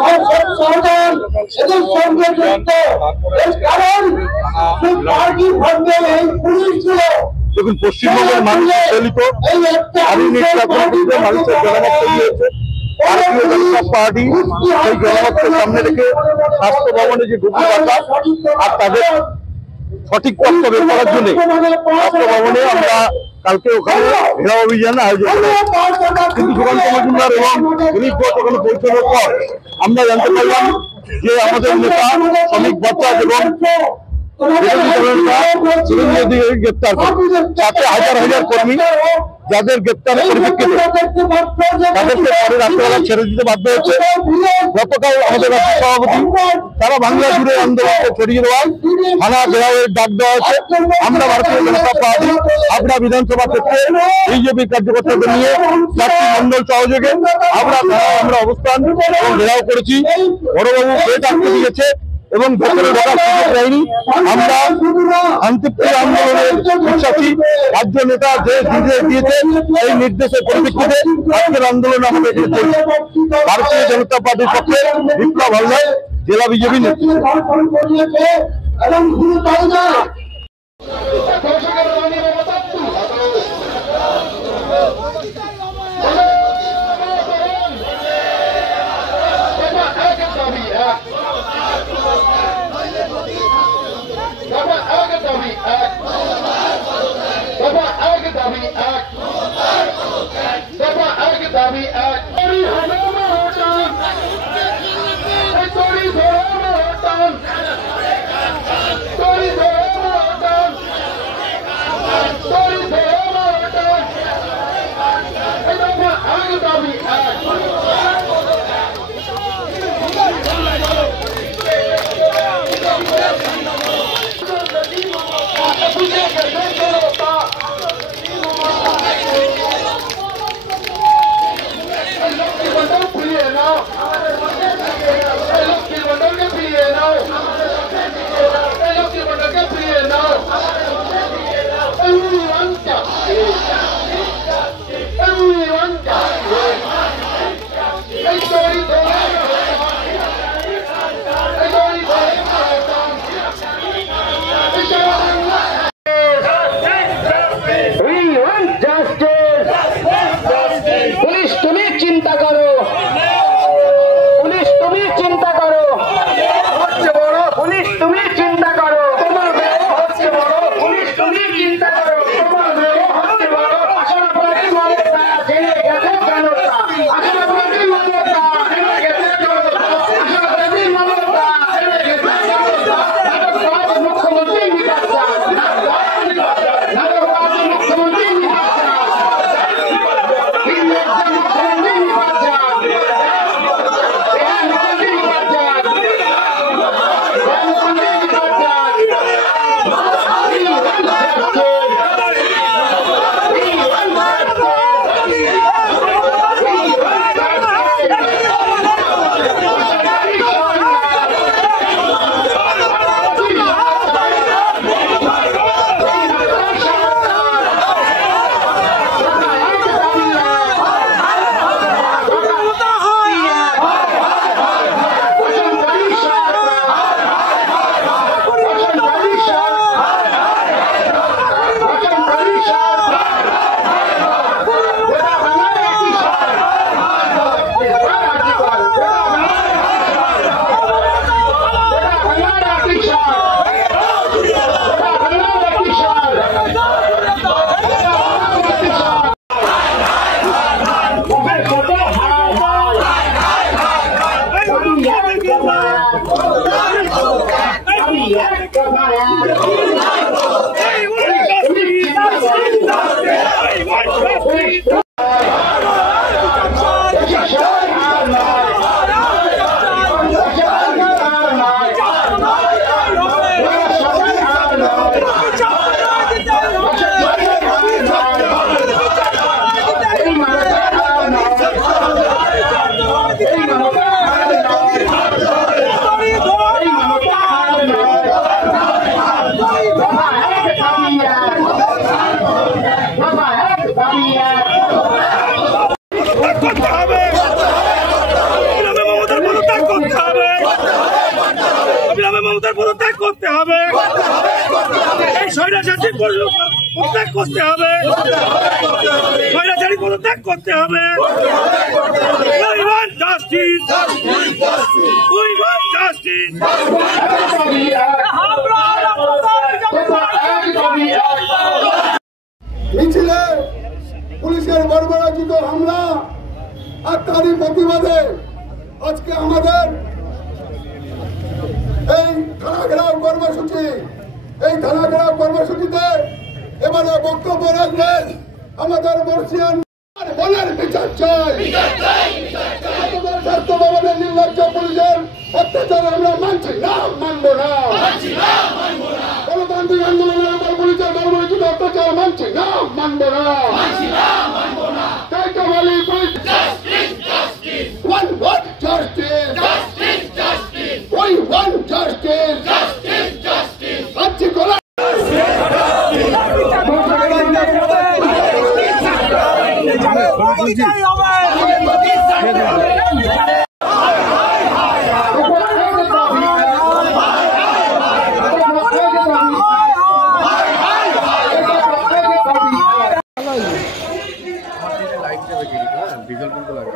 সংসদ সমাধান এদের সঙ্গে যুক্ত। এর কারণ পার্টি ভাববে এই পুলিশগুলো দেখুন পশ্চিমবঙ্গের মানুষ দলিত নারী নির্যাতন মানুষের জনমত তৈরি হয়েছে। ভারতীয় জনতা পার্টি সেই জনমতকে সামনে রেখে স্বাস্থ্য ভবনে যে ঢুকু বার্তা আর তাদের সঠিক পথ বের করার জন্য স্বাস্থ্য ভবনে আমরা কালকে ওখানে ঘেরাও অভিযান আয়োজন করি। কিন্তু সুকান্ত মজুমদার এবং দিলীপ ঘোষ ওখানে পৌঁছানোর পর আমরা জানতে পারলাম যে আমাদের নেতা শ্রমিক বচ্চাদ এবং গ্রেপ্তার সাথে হাজার হাজার কর্মী যাদের গ্রেপ্তারের পরিপ্রেক্ষিতে তাদেরকে পরে রাত্রেবেলা ছেড়ে দিতে বাধ্য হচ্ছে। গতকাল আমাদের রাজ্য সভাপতি সারা বাংলা জুড়ে আন্দোলনকে ছড়িয়ে দেওয়ার থানা ঘেরাওয়ের ডাক দেওয়া হচ্ছে। আমরা ভারতীয় জনতা পার্টি হাবড়া বিধানসভা ক্ষেত্রে বিজেপি কার্যকর্তাদের নিয়ে চারটি মন্ডল সহযোগে হাবড়া থানায় আমরা অবস্থান এবং ঘেরাও করেছি। বড়বাবু গেট আটকে দিয়েছে এবং ভেতরে ঢোকার সুযোগ দেয়নি। আমরা শান্তিপ্রিয় আন্দোলনের বিশ্বাসী। রাজ্য নেতা যে নির্দেশ দিয়েছে সেই নির্দেশের পরিপ্রেক্ষিতে আজকের আন্দোলন আমাদের ভারতীয় জনতা পার্টির পক্ষে বিপ্লব হালদার জেলা বিজেপি নেতৃত্ব। Everyone ক্ষমতার পদত্যাগ করতে হবে, এই স্বৈরাচারী পদত্যাগ করতে হবে, স্বৈরাচারী পদত্যাগ করতে হবে। We want justice. We want justice. মিছিলে পুলিশের বর্বরোচিত হামলা আর তারই প্রতিবাদে আজকে আমাদের এই থানা ঘেরাও কর্মসূচি, এই থানা ঘেরাও কর্মসূচিতে এবারে বক্তব্য রাখবেন আমাদের বর্ষিয়ান বলের বিচার চাই। স্বাস্থ্য ভবনের নির্লজ্জ পুলিশের অত্যাচার আমরা মানছি না, মানবো না। গণতান্ত্রিক আন্দোলনের উপর পুলিশের বর্বরোচিত অত্যাচার মানছি না, মানবো না। তাই তো বলি police One want justice. Justice, justice. We want justice. Justice, justice. আজকে কোলা ডিজেল কিন্তু লাগে।